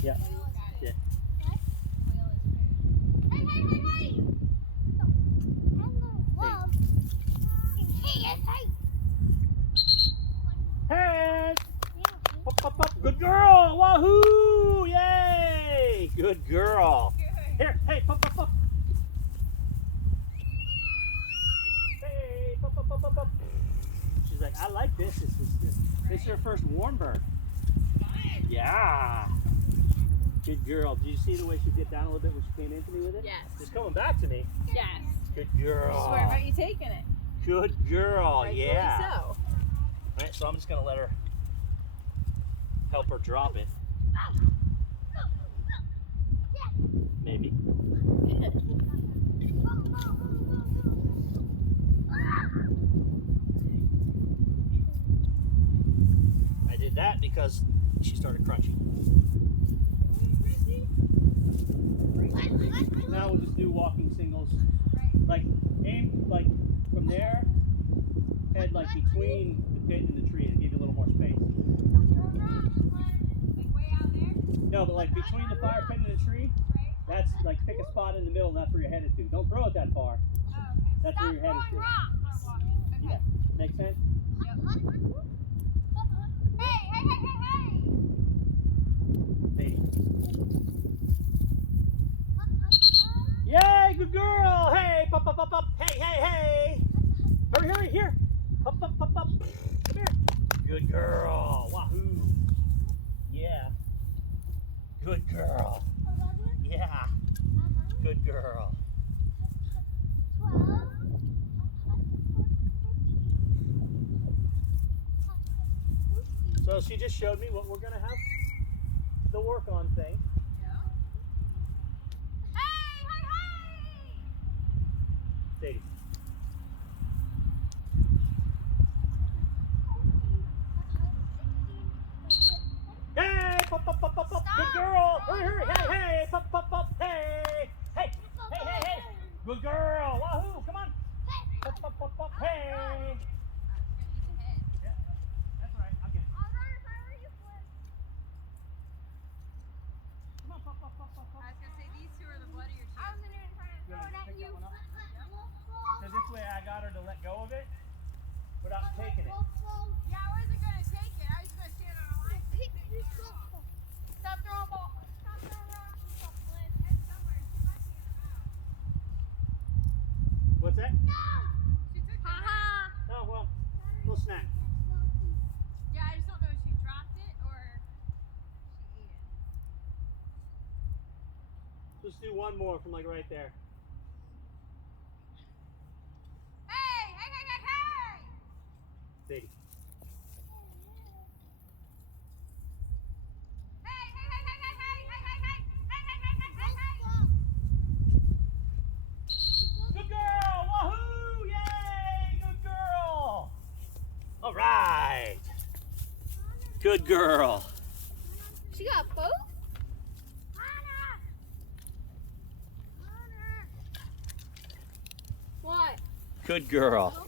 Yeah. Yeah. Hey! Up, up, up. Good girl! Wahoo! Yay! Good girl. Here, hey, up, up, up. Hey, up, up, up, up, up. She's like, I like this. This is her first warm bird. Yeah. Good girl. Did you see the way she dipped down a little bit when she came into me with it? Yes. She's coming back to me. Yes. Good girl. I swear about you taking it. Good girl. Rightfully Yeah. so. All right, so I'm just gonna let her help her drop it. Maybe. I did that because she started crunching. Now we'll just do walking singles. Like aim like from there, head like between the pit and the tree to give you a little more space. No, but like between the fire pit and the tree, that's like pick a spot in the middle and that's where you're headed to. Don't throw it that far. That's where you're headed to. Yeah. Make sense? Sadie. Yay, good girl! Hey, up, up, up, up. Hey, hey, hey! Hurry, hurry, here! Up, up, up, up. Come here. Good girl. Wahoo! Yeah. Good girl. Yeah. Good girl. So she just showed me what we're gonna have the work on thing. Sadie. Hey, pop, pop, pop, pop, pop. Good girl. Hurry, hurry. Hey, hey, pop, pop, pop. Hey, hey, hey, hey, hey. Good girl. Wahoo. Come on. Pop, pop, pop, pop. Hey. Yeah, that's all right. I'll get it. Come on, pop, pop, pop, pop, pop. I was going to say, these two are the blood of your cheeks. You want me to pick that one up? Because this way I got her to let go of it without taking it. Yeah, I wasn't going to take it. I was going to stand on a line. Stop throwing balls. Stop throwing rocks and stuff, Lynn. It's somewhere. She might be in her mouth. What's that? She took it. Ha-ha. Oh, well, little snack. Yeah, I just don't know if she dropped it or she ate it. Just do one more from like right there. Hey! Hey, hey, hey, hey! Sadie. Good girl! Wahoo! Yay! Good girl! All right. Good girl. She got both? What? Good girl.